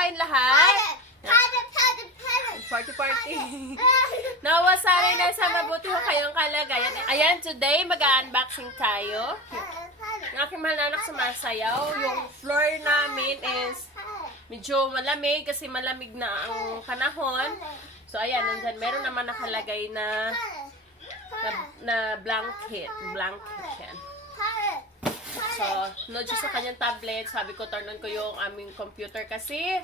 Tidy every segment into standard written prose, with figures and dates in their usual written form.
kayong lahat? Party. Nawa sana na sa mabuti ho kayong kalagayan. Ayan, today mag-unboxing tayo. Yung aking mahal na anak sumasayaw. Yung floor namin is medyo malamig kasi malamig na ang panahon. So ayan, nandyan meron naman nakalagay na blanket. Yan. So, no siya sa kanyang tablet. Sabi ko, turn on ko yung aming computer kasi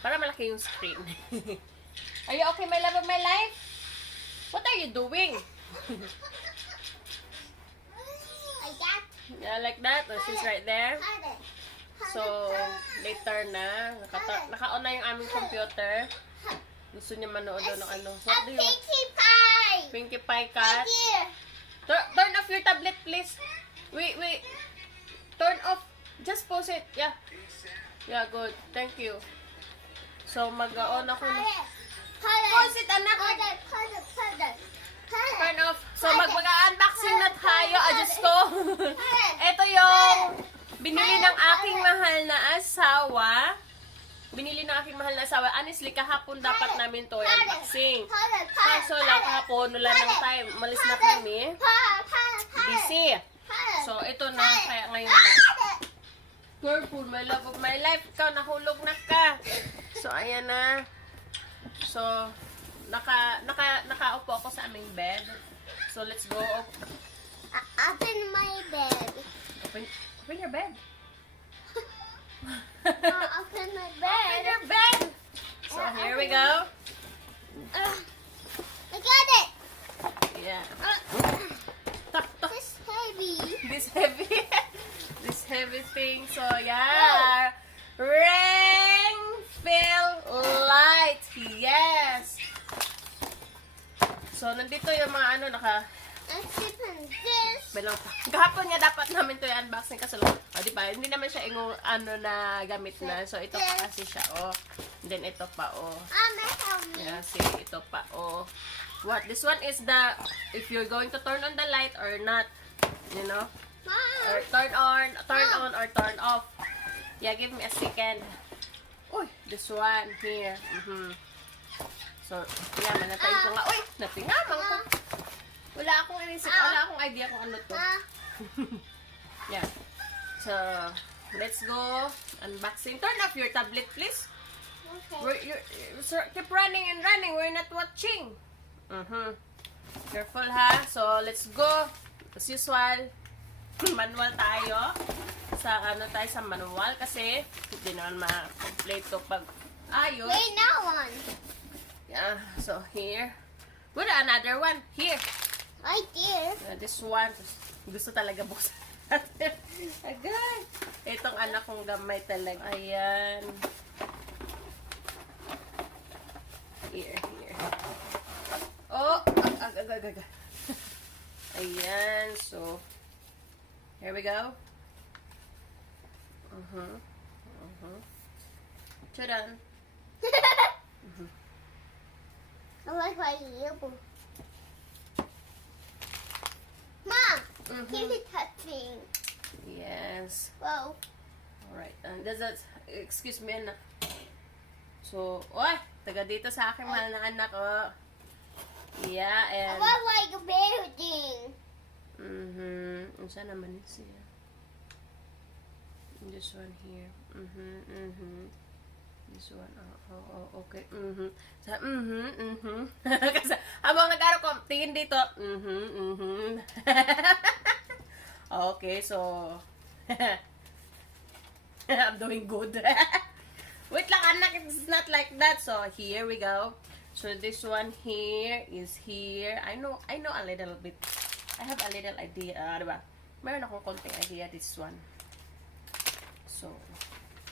para malaki yung screen. Are you okay, my love of my life? What are you doing? Yeah, like that. Oh, she's right there. So, later na. Naka-on na yung aming computer. Gusto niya manood ng ano. What do you want? Pinkie Pie! Pinkie Pie cat. Turn off your tablet, please. Wait. Turn off. Just pause it. Yeah. Yeah, good. Thank you. So, mag-on ako na. Pause it, anak. Turn off. So, mag-unboxing na tayo. Diyos ko. Ito yung binili ng aking mahal na asawa. Honestly, kahapon dapat namin to unboxing. Kaso lang kahapon, wala ng time. Malis na kami. Busy. So, ito na. Kaya ngayon na. Careful, my love of my life. Ikaw, nahulog na ka. So, ayan na. So, nakaupo ako sa aming bed. So, let's go. Open my bed. Open your bed. Open my bed. Open your bed. So, here we go. I got it. Yeah. This heavy. This heavy thing. So, yeah. Ring fill light. Yes. So, nandito yung mga I'm sipping this. Kahapon nga dapat namin to i-unboxing kasi diba? Hindi naman siya na gamit na. So, ito pa kasi siya, And then, ito pa, Help me. Yeah, see, ito pa, What? This one is if you're going to turn on the light or not. You know? Mom. Or turn on or turn off. Yeah, give me a second. Uy, this one here. So, yaman, natayin ko nga. Uy, natingamang ko. Wala akong idea kung ano to. Yeah. So, let's go. Unboxing. Turn off your tablet, please. Okay. Keep running and running. We're not watching. Careful, ha? So, let's go. As usual, manual tayo. Sa manual kasi hindi naman ma-complete to pag ayos. Wait, that one. Yeah. So, here. Put another one. Here. Right there. This one, gusto talaga buksan natin. Agay! Itong anak kong gamay talaga. Ayan. Here. Oh! Aga. Ayan. So, here we go. Charan. I like my earbu. Mom, here's a touching. Yes. Whoa. Alright. And excuse me, anak. So, taga dito sa aking mahal na anak, Yeah, I and want like a building. Saan naman siya? This one here. This one. Okay. Sa Kasi habang nag-aaral ko, tingin dito. Okay, so I'm doing good. Wait lang, anak, it's not like that. So here we go. So this one here is here. I know a little bit. I have a little idea, diba? Meron akong konting idea this one. So,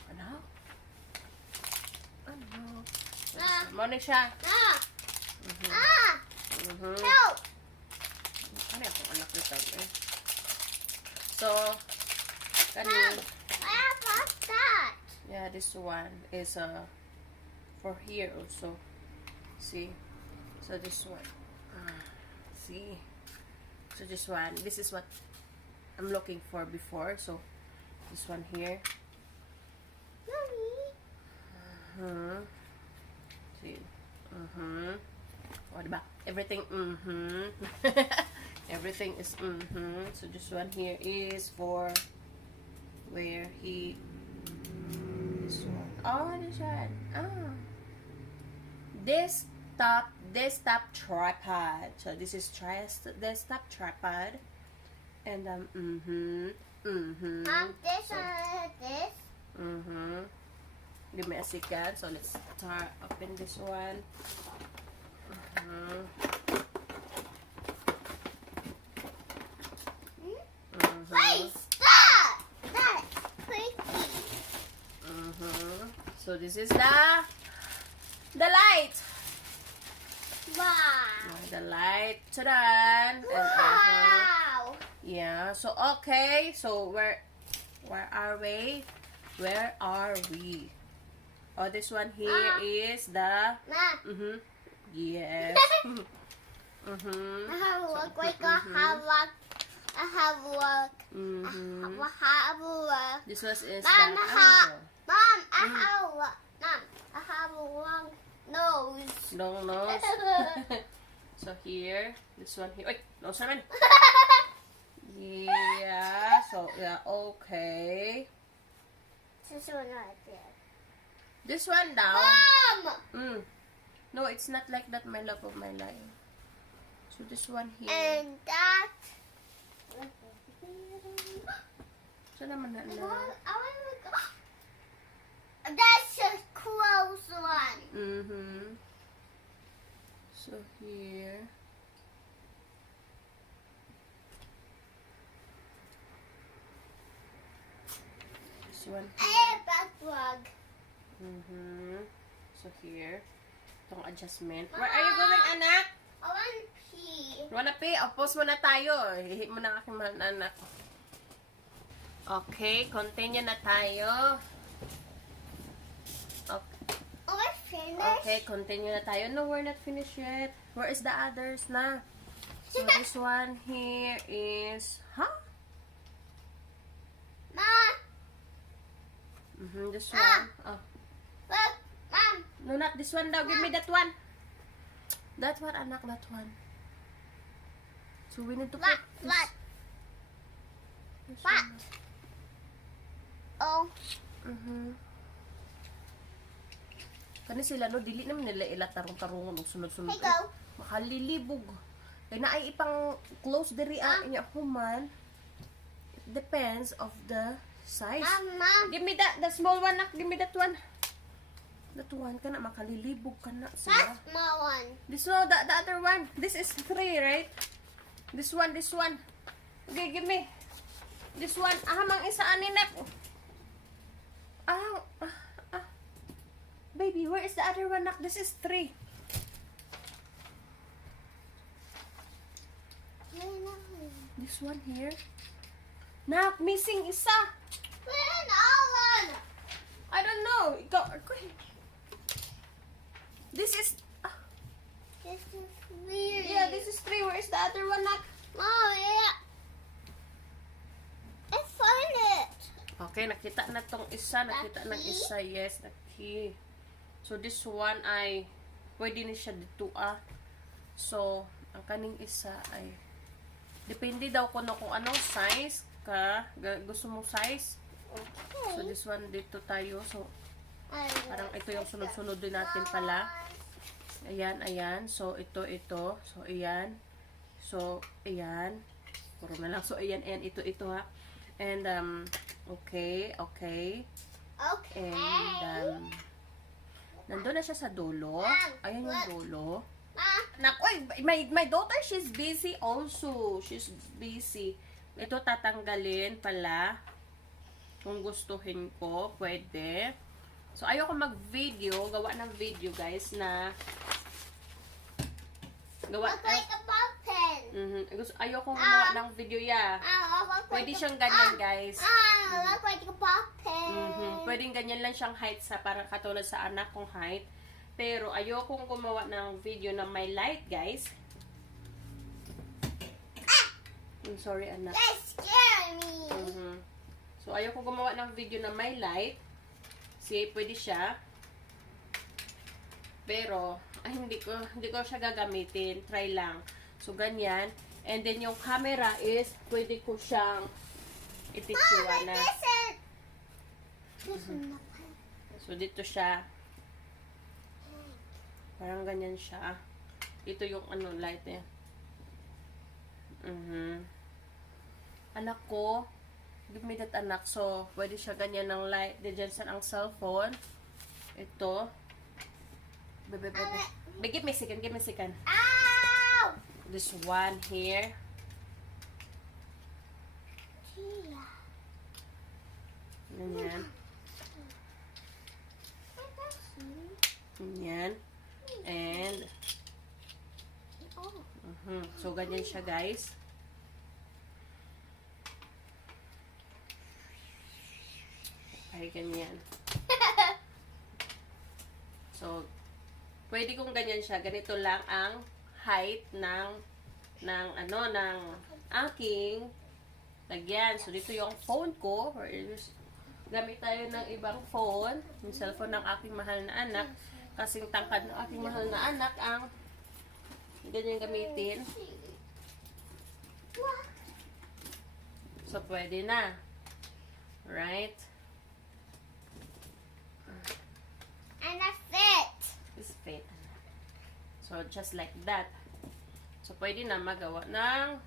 ano? Muna siya. No. Ano yung akong anak nito? So, Mom, what's that? yeah, this one is for here also. See? So this one. See? So this one. This is what I'm looking for before. So this one here. See. O, diba? Everything, Everything is, So, this one here is for where he, this one. Oh, this one. Ah. Desktop tripod. So, this is desktop tripod. And, Mom, this one, this. Give me a second. So, let's start open this one. Wait, stop! That's creepy. So, this is the light. Wow. The light. Ta-da! Wow. Yeah. So, okay. So, where are we? Where are we? Oh, this one here is the... Mom, Yes. I have a look like I have look. I have a look. I have a look. This was is Mom, the Mom, I have a look. Mom, I have a long nose. long nose. So here, this one here. Wait, nose naman. Yeah. So yeah, okay. This one right there. This one down. Mom! No, it's not like that, my love of my life. So this one here. And that. So naman na. I want to go. That's a close one. So here. This one I here. have a back rug. So here. Itong adjustment. Where are you going, anak? I want to pee. Wanna pay? O, pause muna tayo. Hihit mo na aking mahal na anak. Okay, continue na tayo. Okay. Oh, we're finished. Okay, continue na tayo. No, we're not finished yet. Where is the others na? So, this one here is... Huh? Mom, This one. Oh. look, Mom. No, not this one daw. Give me that one. That one, anak. That one. So, we need to What? put What? this What? one. Oh, Kani sila, no? Dili naman nila ilatarong-tarungon o sunod-sunod. hey, go. Makalilibog. Kaya na ay ipang close diri inya human. It depends of the size. Mom. Give me the small one, nak. Give me that one. That one kana makalilibog kana That's sila. small one. This no, the other one. This is 3, right? This one. Okay, give me. This one. Mang isa ani nak. Baby, where is the other one, nak? This is 3. This one here. Nak, missing isa. When all one. I don't know. Ikaw, this is... This is weird. Yeah, this is 3. Where is the other one, nak? Mom, yeah. I find it. Okay, nakita na tong isa. Nakita na key? isa. Yes, the key. So, this one ay... Pwede na siya dito, So, ang kaning isa ay... Depende daw kung anong size ka. Gusto mong size. Okay. So, this one dito tayo. So, I parang ito yung sunod-sunod din natin pala. Ayan. So, ito. So, ayan. So, ayan. Puro na lang. So, ayan. Ito, ha. And, okay. Okay. And, nandun na siya sa dulo. Ayan yung dulo. Mom, My daughter, she's busy also. She's busy. Ito tatanggalin pala. Kung gustuhin ko, pwede. So, ayoko mag-video. Gawa ng video, guys, na... look like a ball pen. Ayoko gumawa ng video, Pwede siyang ganyan, guys. Look like a ball pen. Pwedeng ganyan lang siyang height sa parang katulad sa anak kong height. Pero ayokong gumawa ng video na may light, guys. I'm sorry, anak. That scared me. So, ayoko gumawa ng video na may light. Kasi pwede siya. Pero, ay, hindi ko siya gagamitin. Try lang. So, ganyan. And then, yung camera is, pwede ko siyang ipicturean na. So, dito siya. Parang ganyan siya. Ito yung light eh. Anak ko, give me that anak. So, pwede siya ganyan ng light. Diyan sa ang cellphone. Ito. Bebe. Give me a second. Ow! This one here. Ganyan. Ganyan. And, so, ganyan siya, guys. Ay, ganyan. So, pwede kong ganyan siya. Ganito lang ang height ng aking lagyan. So, dito yung phone ko. Or gamit tayo ng ibang phone. Yung cellphone ng aking mahal na anak. Kasing tangkad ng aking mahal na anak ang ganyan gamitin. So, pwede na. Right? And a fit. Is fit. So, just like that. So, pwede na magawa ng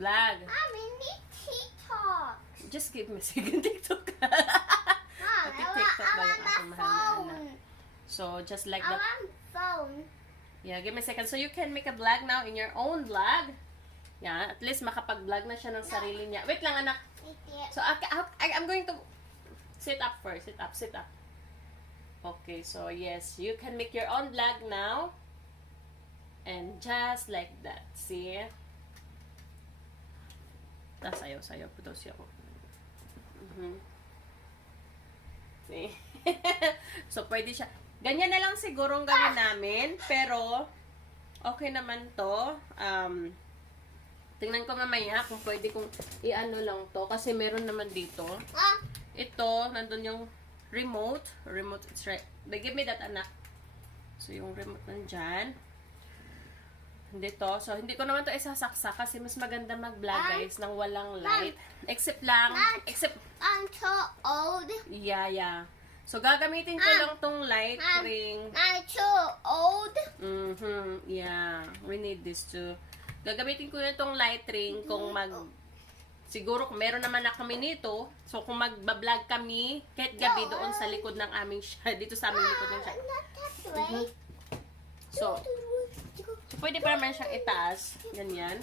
vlog. Mommy, need TikTok. Just give me a second TikTok. Mom, TikTok ba yung I aking want mahal na phone. anak? So, just like I that. want phone. Yeah, give me a second. So, you can make a vlog now in your own vlog. Yeah, at least makapag-vlog na siya ng sarili niya. Wait lang, anak. So, I'm going to sit up first. Sit up. Okay, so yes, you can make your own vlog now. And just like that. See? Sayaw. Putos ako. See? So, pwede siya. Ganyan na lang siguro ang gawin namin. Pero, okay naman to. Tingnan ko mamaya kung pwede kong i-ano lang to. Kasi meron naman dito. Ito, nandun yung remote. It's right. They give me that, anak. So, yung remote nandyan. Dito. So, hindi ko naman to isasaksa kasi mas maganda mag-vlog, guys, nang walang light. Except, I'm too old. yeah. So, gagamitin ko lang tong light ring. I'm too old. Yeah. We need this too. Gagamitin ko na itong light ring kung siguro kung meron naman na kami nito. So, kung magbablog kami, kahit gabi doon sa likod ng aming dito sa aming likod ng Not that way. So, pwede pa naman siyang itaas. Ganyan.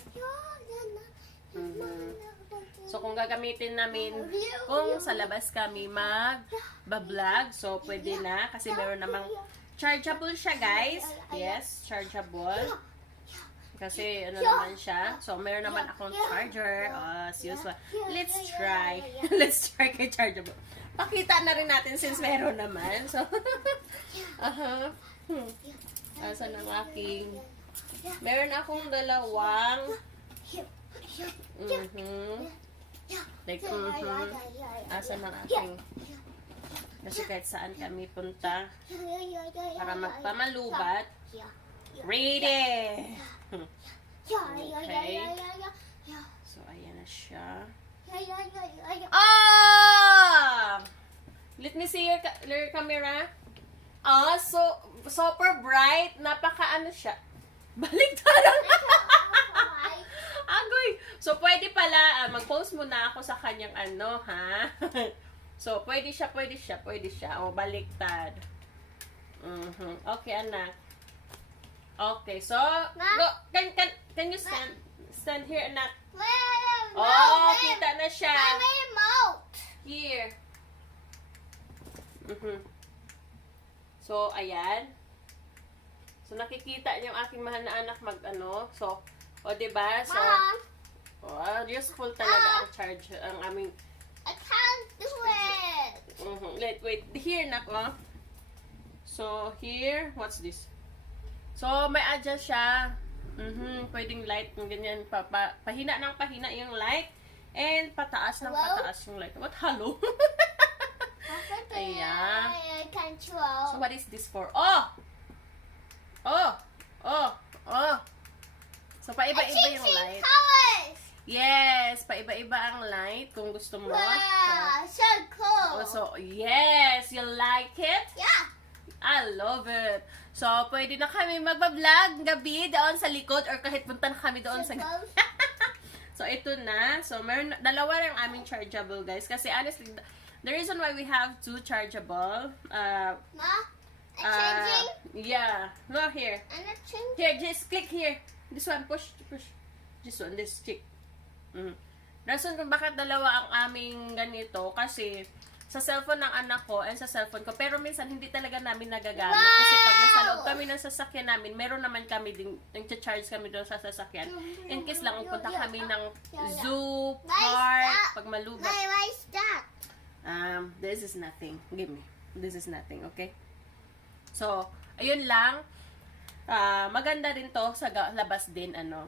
So, kung gagamitin namin, kung sa labas kami mag-vlog, so pwede na. Kasi meron namang chargeable siya, guys. Yes, chargeable. Kasi ano naman siya. So, meron naman akong charger. As usual. Let's try. Let's try kay chargeable. Pakita na rin natin since meron naman. So, Asan ang aking... Meron akong dalawang... Like, asan ang aking... Kasi kahit saan kami punta para magpamalubat. Ready! Okay. So, ayan na siya. Let me see your camera. So, super bright. Napaka-ano siya. Baligtad ang agoy. So, pwede pala, mag-post muna ako sa kanyang ha? So, pwede siya. O, baliktad. Okay, anak. Okay, so, go. Can you stand here, anak? Oh, kita na siya. remote. Here. So, ayan. So, nakikita niyo ang aking mahal na anak So, diba? So, useful talaga ang charge, ang aming... I can't do it. Wait. Here, nak, So, here, what's this? So, may adjust siya. Pwedeng light, ganyan, pahina ng pahina yung light. And, pataas ng pataas yung light. What? Hello? Yeah. Control. So, what is this for? Oh! Oh! Oh! Oh! So, paiba-iba yung light. colors. Yes! Paiba-iba ang light kung gusto mo. Wow, so cool. So, yes! You like it? Yeah. I love it. So, pwede na kami magbablog gabi doon sa likod or kahit punta na kami doon sa... Close. So, ito na. So, meron, dalawa yung aming chargeable, guys. Kasi honestly, the reason why we have two chargeable, Ma, I'm changing. yeah. No, here. I'm not changing. Here, just click here. This one, push. This one, this stick. Reason kung bakit dalawa ang aming ganito, kasi sa cellphone ng anak ko and sa cellphone ko, pero minsan hindi talaga namin nagagamit. Kasi pag nasa loob kami ng sasakyan namin, meron naman kami din, nag-charge kami doon sa sasakyan. In case lang, punta kami ng zoo, park, pag malubat. Why is that? This is nothing. Give me. This is nothing, okay? So, ayun lang. Maganda rin to sa labas din, ano.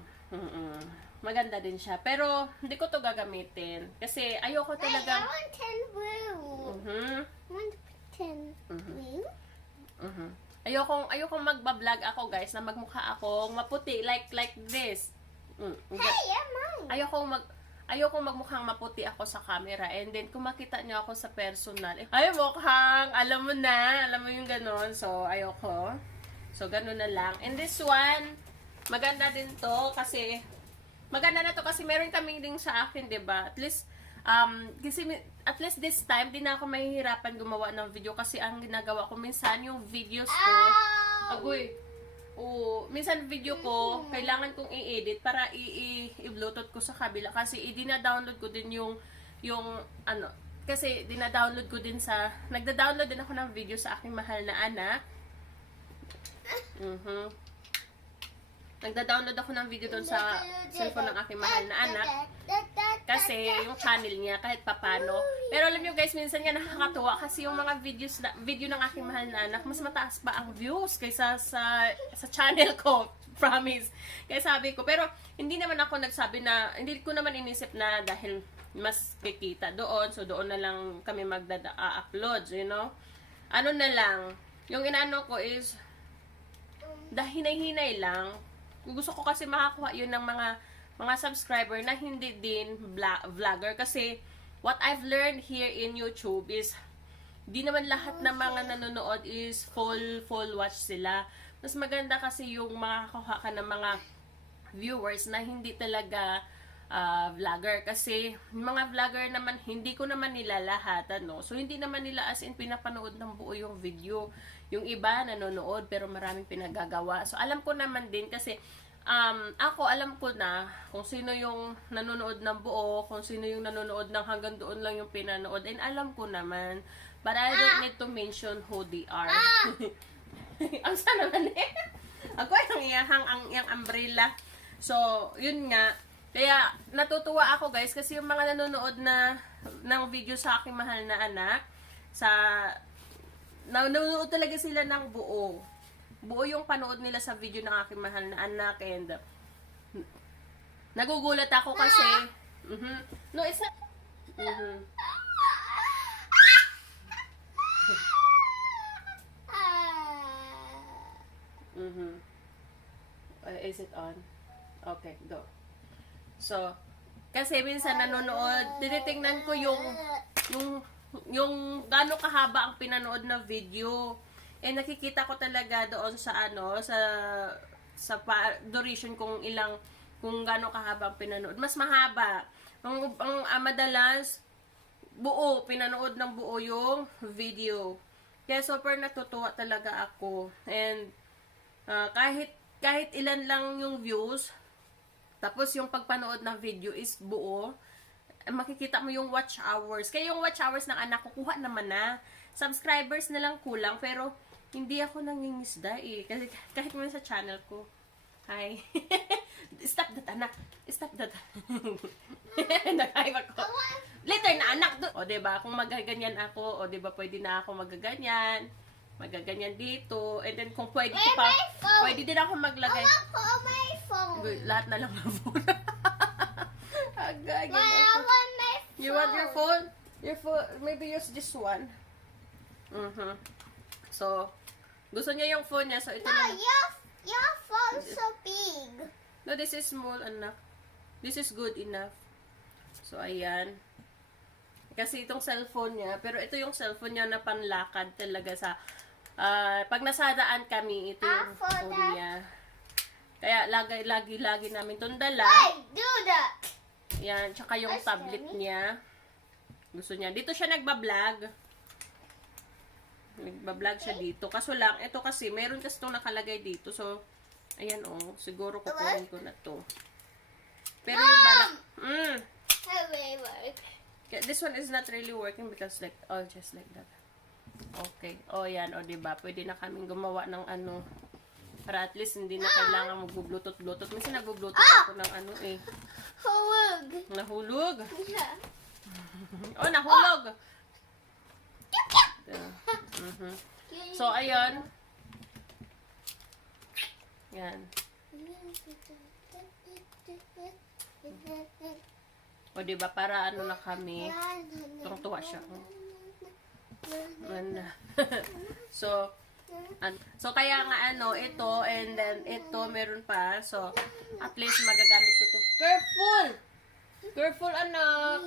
Maganda din siya. Pero, hindi ko to gagamitin. Kasi, ayoko I talaga. want 10 blue. I want 10 blue. Ayokong magbablog ako, guys, na magmukha akong maputi. Like this. Hey, you're mine. Ayokong magmukhang maputi ako sa camera. And then, kung makita niyo ako sa personal, ay, mukhang, alam mo yung ganon. So, ayoko. So, ganon na lang. And this one, maganda din to kasi, maganda na to kasi meron kaming ding sa akin, 'di ba? At least at least this time di na ako mahihirapan gumawa ng video kasi ang ginagawa ko minsan yung videos ko. Agoy. Minsan video ko kailangan kong i-edit para i-bluetooth ko sa kabila kasi dina-download ko din yung ano kasi dina-download ko din sa nagda-download din ako ng video sa aking mahal na anak. Nagda-download ako ng video doon sa cellphone ng aking mahal na anak. Kasi yung channel niya kahit papano. Pero alam niyo guys, minsan nga nakakatuwa kasi yung mga video ng aking mahal na anak, mas mataas pa ang views kaysa sa channel ko. Promise. Kaya sabi ko, pero hindi naman ako nagsabi na, hindi ko naman inisip na dahil mas kikita doon, so doon na lang kami magda-upload, you know? Ano na lang, yung inaano ko is, dahil hinay-hinay lang, gusto ko kasi makakuha yun ng mga subscriber na hindi din vlogger kasi what I've learned here in YouTube is di naman lahat ng mga nanonood is full watch sila. Mas maganda kasi yung makakuha ka ng mga viewers na hindi talaga vlogger kasi mga vlogger naman hindi ko naman nila lahat ano. So hindi naman nila as in pinapanood ng buo yung video. Yung iba nanonood pero maraming pinagagawa. So alam ko naman din kasi ako alam ko na kung sino yung nanonood ng buo, kung sino yung nanonood ng hanggang doon lang yung pinanood. And alam ko naman, but I don't need to mention who they are. Ang sana naman eh. Ako ay ang iyang umbrella. So, yun nga. Kaya natutuwa ako guys kasi yung mga nanonood na ng video sa aking mahal na anak, nanonood talaga sila ng buo. Buo yung panood nila sa video ng aking mahal na anak and nagugulat ako kasi no, it's not Is it on? Okay, go. So, kasi minsan nanonood, tinitingnan ko yung gaano kahaba ang pinanood na video. Eh nakikita ko talaga doon sa duration kung gaano kahaba ang pinanood. Mas mahaba. Ang madalas buo, pinanood ng buo yung video. Kaya super natutuwa talaga ako. And kahit ilan lang yung views, tapos yung pagpanood ng video is buo, makikita mo yung watch hours. Kaya yung watch hours ng anak ko, kuha naman na. Subscribers na lang kulang, pero hindi ako nangingisda eh. Kasi kahit mo sa channel ko. Hi. Stop that, anak. Stop that. Nag-hype ako. Later na, anak. O, diba? Kung magaganyan ako, o, diba, pwede na ako magaganyan. Magaganyan dito. And then, kung pwede ko pa, pwede din ako maglagay. I want my phone. Lahat na lang na phone. Agay, I want my phone. You want your phone? Your phone, maybe use this one. So, gusto niya yung phone niya. So, ito No, na. your phone's so big. No, this is small, anak. This is good enough. So, ayan. Kasi itong cellphone niya, pero ito yung cellphone niya na panlakad talaga sa, pag nasadaan kami, ito yung for phone that. niya. Kaya lagi namin itong dala. Hey, do that. Yan, tsaka yung That's tablet scary. niya. Gusto niya. Dito siya nagbablog. Nagbablog siya dito. Kaso lang, ito kasi, meron kasi itong nakalagay dito. So, ayan siguro kukunin ko na to. Pero yung balak, Hey, wait. this one is not really working because like, just like that. Okay. Yan. Diba? Pwede na kaming gumawa ng para at least hindi na kailangan mag-bluetooth. Minsan nag-bluetooth ako ng Hulog. Nahulog. Yeah. Nahulog. So, ayun. Yan. Diba? Para na kami. Tuwang-tuwa siya. So, kaya nga ito, and then ito, meron pa. So, at least magagamit ko to. Careful, anak!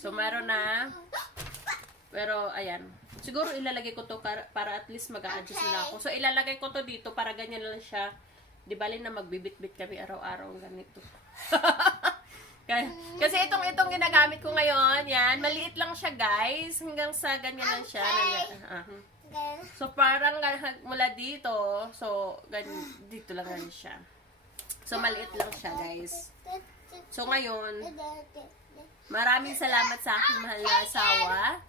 So, meron na. Pero, ayan. Siguro ilalagay ko to para at least mag-a-adjust na ako. So, ilalagay ko to dito para ganyan lang siya. Di bali na magbibit-bit kami araw-araw ganito. Kasi itong ginagamit ko ngayon, yan, maliit lang siya, guys. Hanggang sa ganyan lang siya. So, parang mula dito, so, dito lang yan siya. So, maliit lang siya, guys. So, ngayon, maraming salamat sa aking mahal na asawa.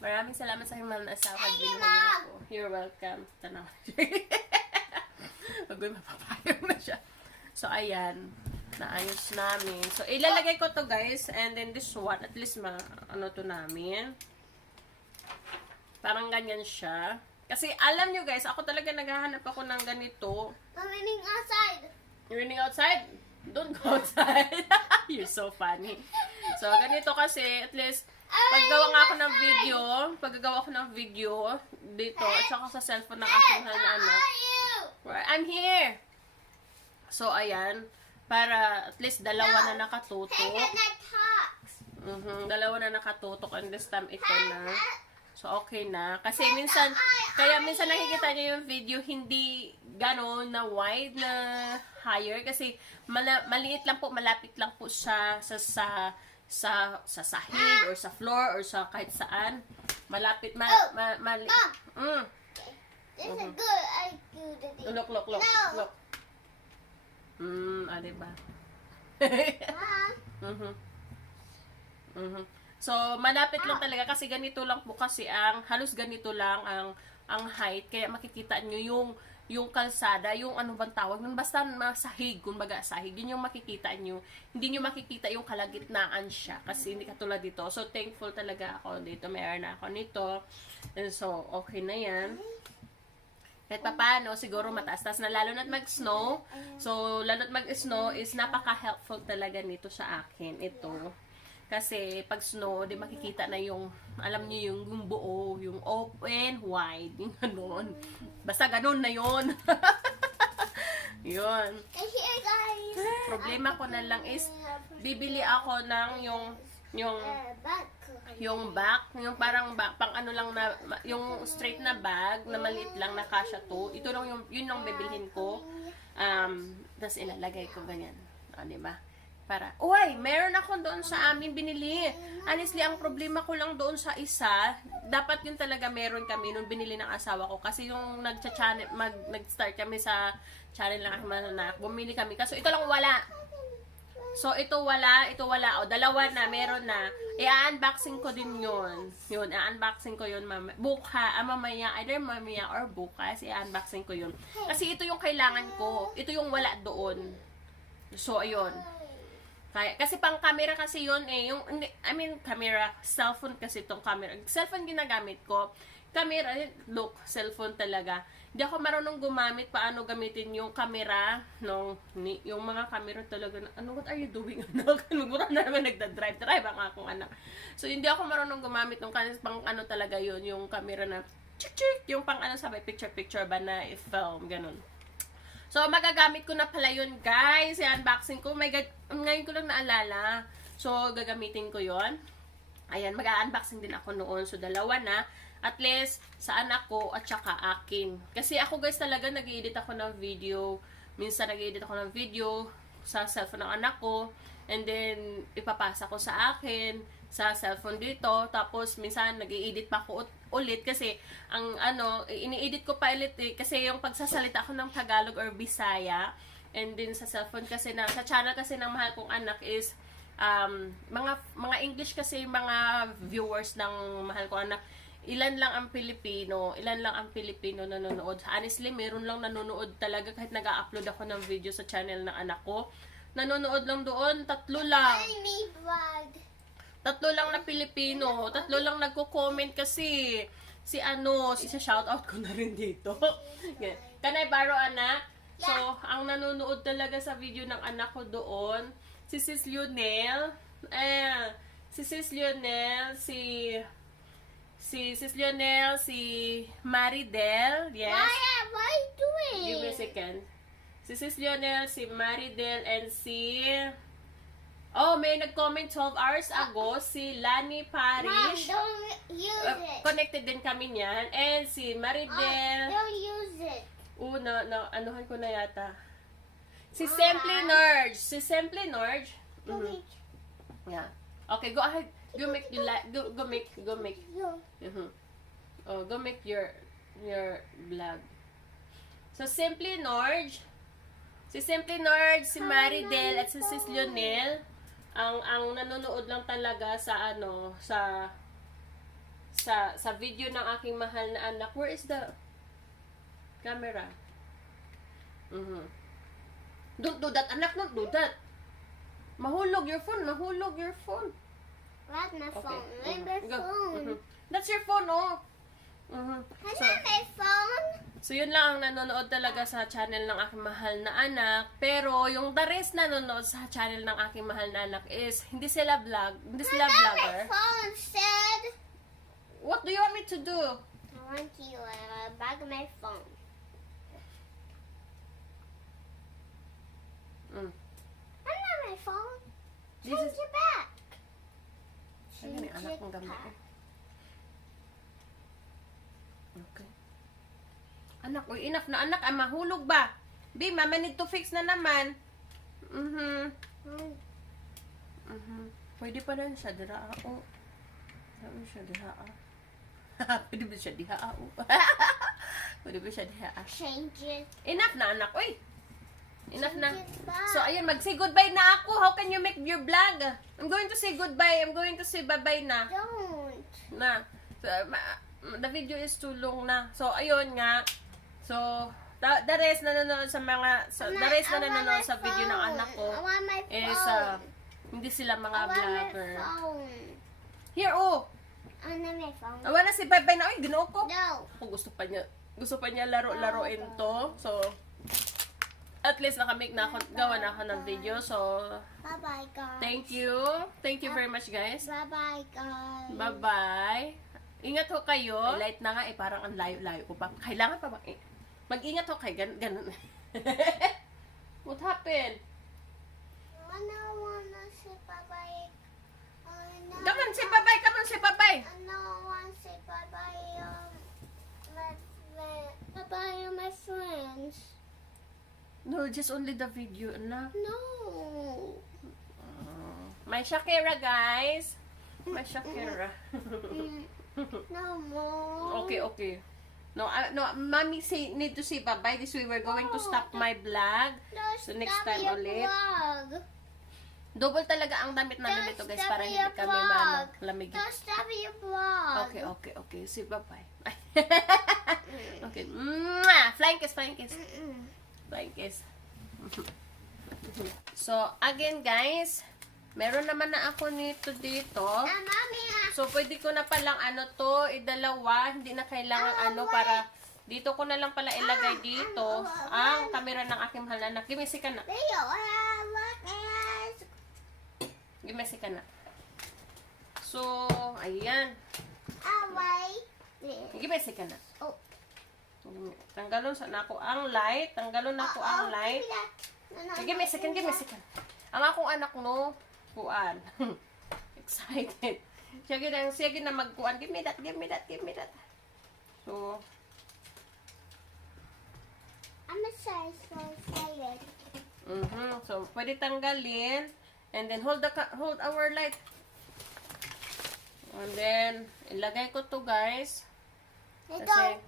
Maraming salamat sa aking mahal na asawa. Binuhay niya ako. You're welcome. Tanaw. Pag mapapayong na siya. So, ayan. Naayos namin. So, ilalagay ko to, guys. And then this one, at least to namin. Parang ganyan siya. Kasi, alam nyo, guys, ako talaga naghahanap ako ng ganito. I'm running outside. You're running outside? Don't go outside. You're so funny. So, ganito kasi, at least, paggagawa ko ng video dito, at saka sa cellphone ng aking mahal na anak. I'm here! So, ayan. Para at least dalawa na nakatutok. Dalawa na nakatutok, and this time ito na. So, okay na. Kasi minsan nakikita niyo yung video, hindi gano'n na wide na higher. Kasi maliit lang po, malapit lang po siya sa sahig, or sa floor, or sa kahit saan. Malapit, maliit. This is good. I do the Look. No. Look. Diba? So, malapit lang talaga kasi ganito lang po kasi halos ganito lang ang height. Kaya makikita nyo yung kalsada, yung ano bang tawag nun, basta masahig, kumbaga sahig, yun yung makikita nyo. Hindi nyo makikita yung kalagitnaan siya kasi hindi katulad dito. So, thankful talaga ako dito. Mayroon na ako nito. And so, okay na yan. Kahit paano, siguro mataas-taas na, lalo na't mag-snow. So, lalo na't mag-snow is napaka-helpful talaga nito sa akin. Ito. Kasi, pag snow, di makikita na yung, alam niyo yung buo, yung open, wide, yung ganun. Basta ganun na yun. Yun. Here, guys. Problema ko na lang is, bibili ako ng yung back, yung parang pang ano lang na, yung straight na bag, na maliit lang na kasya to. Ito lang yun lang bibilhin ko. Tapos ilalagay ko ganyan. Diba? Para, meron ako doon sa amin binili. Honestly, ang problema ko lang doon sa isa, dapat yun talaga meron kami nung binili ng asawa ko. Kasi yung nag-start kami sa channel ng aking anak, bumili kami. Kaso ito lang wala. So, ito wala. O, dalawa na, meron na. I-unboxing ko din yun. I-unboxing ko yun mamaya, either mamaya or bukas, i-unboxing ko yun. Kasi ito yung kailangan ko. Ito yung wala doon. So, ayun. Kasi pang camera kasi yun camera, cellphone kasi itong camera. Cellphone ginagamit ko. camera, look, cellphone talaga. Hindi ako marunong gumamit paano gamitin yung camera, yung mga camera talaga na, what are you doing, anak? Mura na naman nagda-drive ang akong anak. So, hindi ako marunong gumamit ng pang ano talaga yun, yung camera na, chik, yung pang ano sabi, picture ba na i-film, ganun. So, magagamit ko na pala yun, guys. I-unboxing ko. Ngayon ko lang naalala. So, gagamitin ko yon. Ayan, mag-unboxing din ako noon. So, dalawa na. At least, sa anak ko at saka akin. Kasi ako, guys, talaga nag-i-edit ako ng video. Minsan, nag-i-edit ako ng video sa cellphone ng anak ko. And then, ipapasa ko sa akin, sa cellphone dito. Tapos, minsan, nag-i-edit pa ako ulit. Kasi, ini-edit ko pa ulit kasi yung pagsasalita ako ng Tagalog or Bisaya. And then, sa cellphone kasi, sa channel kasi ng mahal kong anak is, mga English kasi, mga viewers ng mahal kong anak, ilan lang ang Pilipino nanonood. Honestly, meron lang nanonood talaga kahit nag-upload ako ng video sa channel ng anak ko. Nanonood lang doon, 3 lang. Tatlo lang na Pilipino. 3 lang nagko-comment kasi. Si shoutout ko na rin dito. Can I borrow, anak? So, ang nanonood talaga sa video ng anak ko doon, si Sis Lionel, si Maridel, yes. What are you doing? Give me a second. Si Sis Lionel, si Maridel, and may nag-comment 12 hours ago, si Lani Mom, Parish. don't use it. Connected din kami niyan. And si Maridel. Don't use it. Anuhan ko na yata. Si Simply Nerds. Don't Yeah. Okay, go ahead. Go make go make. Go make your vlog. So Simply Nerds, si Maridel at si Sis Lionel ang nanonood lang talaga sa sa video ng aking mahal na anak. Where is the camera? Don't do that, anak. Don't do that. Mahulog your phone. Where's my phone? Okay. Where's my Go. phone? That's your phone, oh. That's So, not my phone. so, yun lang ang nanonood talaga sa channel ng aking mahal na anak. Pero, yung the rest na nanonood sa channel ng aking mahal na anak is, hindi sila That's vlogger. not my phone, Sid. What do you want me to do? I want you back my phone. That's not my phone. This Change is- it back. Ano ni anak it kong gamit back. eh. Okay. Anak, uy, enough na anak. Mahulog ba? Bi, mama need to fix na naman. Pwede pa rin siya diraa. Oh. Pwede siya diraa. Pwede ba siya dihaa? Pwede ba siya dihaa? Change it. Enough na anak. Uy. Enough na. Change it back. So, ayun, mag-say goodbye na ako. How can you make your vlog? I'm going to say goodbye. I'm going to say bye-bye na. Don't. Na. So, the video is too long na. So, ayun nga. So, the rest na nanonood sa video ng anak ko I want my phone. is, hindi sila mga I want my vlogger. phone. Here, oh. I want my phone. Wala si bye-bye na. Uy, ginoo ko. No. Kung gusto pa niya laro-laruin to. So, at least nakamake na ako, gawa na ako ng video. So, Bye-bye, guys. thank you. Thank you very much, guys. Bye-bye, guys. Bye-bye. Ingat ho kayo. Light na nga parang ang layo-layo ko pa. Kailangan pa ba? Mag-ingat ho kayo. Ganun. What happened? I wanna say bye-bye. Come on, say bye-bye. Come on, say bye-bye. I wanna say bye-bye, bye-bye, my friends. No, just only the video, anak. No. May Shakira, guys. May Shakira. No more. Okay. No, mommy need to say bye-bye. This way, we're going to stop my vlog. So, next Stop time your ulit. vlog. Double talaga ang damit namin dito, guys, para hindi Don't stop kami your vlog. malamig. Don't stop your vlog. Okay. Say bye-bye. Okay. Mwah! Flying kiss. Flying kiss. So, again, guys, meron naman na ako nito dito. Mommy, So, pwede ko na palang to, idalawa. Hindi na kailangan para dito ko na lang pala ilagay dito ang camera ng aking mahal na anak. Gimisi ka na. Gimisi ka na. So, ayan. Gimisi ka na. Oh. Tanggalon na ako ang light. Tanggalon na ako ang light. Gimisi ka. Ang akong anak no, kuan. Excited. Siya na magkuan. Give me that. So, I'm so excited. So, pwede tanggalin. And then, hold our light. And then, ilagay ko to guys. Kasi,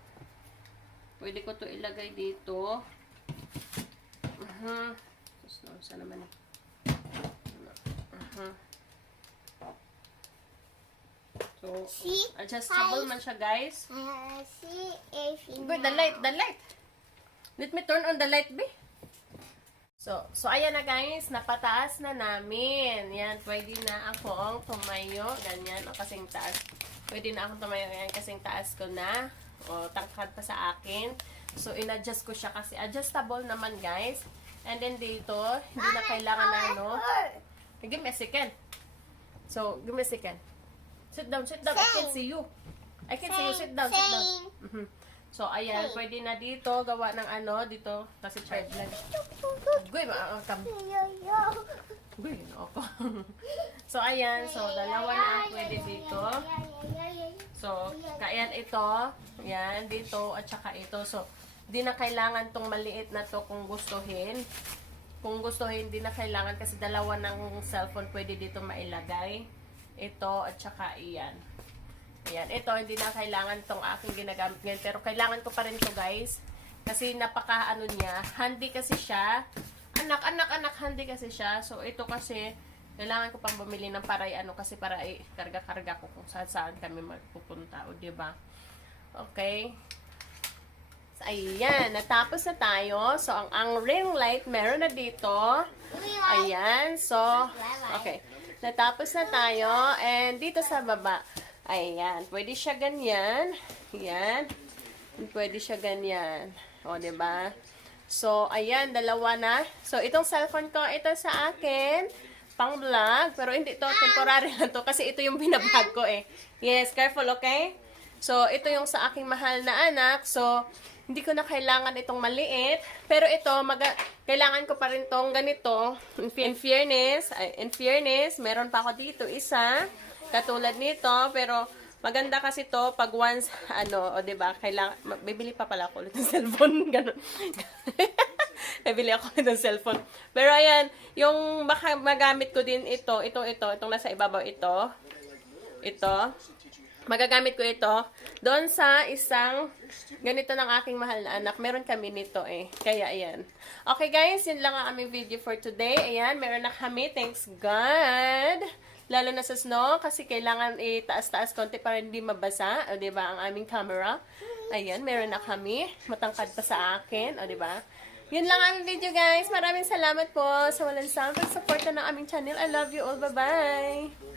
pwede ko to ilagay dito. Saan naman eh? So, adjustable man siya guys. See if you Wait, the light. Let me turn on the light, be. So ayan na guys, napataas na namin. Yan, pwede na akong tumayo. Ganyan, o kasing taas. Pwede na akong tumayo. Yan, kasing taas ko na. O, tangkad pa sa akin. So, in-adjust ko siya kasi adjustable naman guys. And then dito, hindi na kailangan na Give me a second. So, give me a second. Sit down. I can see you. Sit down. So, ayan, pwede na dito, gawa ng dito, kasi charge lang. Guy, maakam. Guy, ako. So, ayan, dalawa na ang pwede dito. So, kaya ito, yan, dito, at saka ito. So, di na kailangan tong maliit na to kung gustuhin. Kung gustuhin, di na kailangan kasi dalawa ng cellphone pwede dito mailagay. Ito, at saka iyan. Ayan, ito, hindi na kailangan tong aking ginagamit ngayon. Pero kailangan ko pa rin to guys. Kasi niya. Handy kasi siya. Anak, handy kasi siya. So, ito kasi, kailangan ko pang bumili ng paray, kasi para karga-karga ko kung saan kami magpupunta. O, diba? Okay. So, ayan, natapos na tayo. So, ang ring light, meron na dito. Ayan, so, okay. Natapos na tayo. And dito sa baba, ayan, pwede siya ganyan. Yan. Pwede siya ganyan. O, diba? So, ayan, dalawa na. So, itong cellphone ko, ito sa akin, pang vlog. Pero hindi to, temporary lang to. Kasi ito yung binablog ko eh. Yes, careful, okay? So, ito yung sa aking mahal na anak. So, hindi ko na kailangan itong maliit. Pero ito, kailangan ko pa rin tong ganito. In fairness, meron pa ako dito isa. Katulad nito, pero maganda kasi to pag once, o diba, kailangan, bibili pa pala ako ulit ng cellphone, ganun. Bibili ako ulit ng cellphone. Pero ayan, yung baka magamit ko din itong nasa ibabaw ito, magagamit ko ito, doon sa isang, ganito ng aking mahal na anak, meron kami nito eh, kaya ayan. Okay guys, yun lang ang aming video for today. Ayan, meron na kami, thanks God. Lalo na sa snow, kasi kailangan itaas-taas konti para hindi mabasa. O, diba, ang aming camera. Ayan, meron na kami. Matangkad pa sa akin. O, diba? Yun lang ang video, guys. Maraming salamat po sa walang sawang pag-suporta ng aming channel. I love you all. Bye-bye!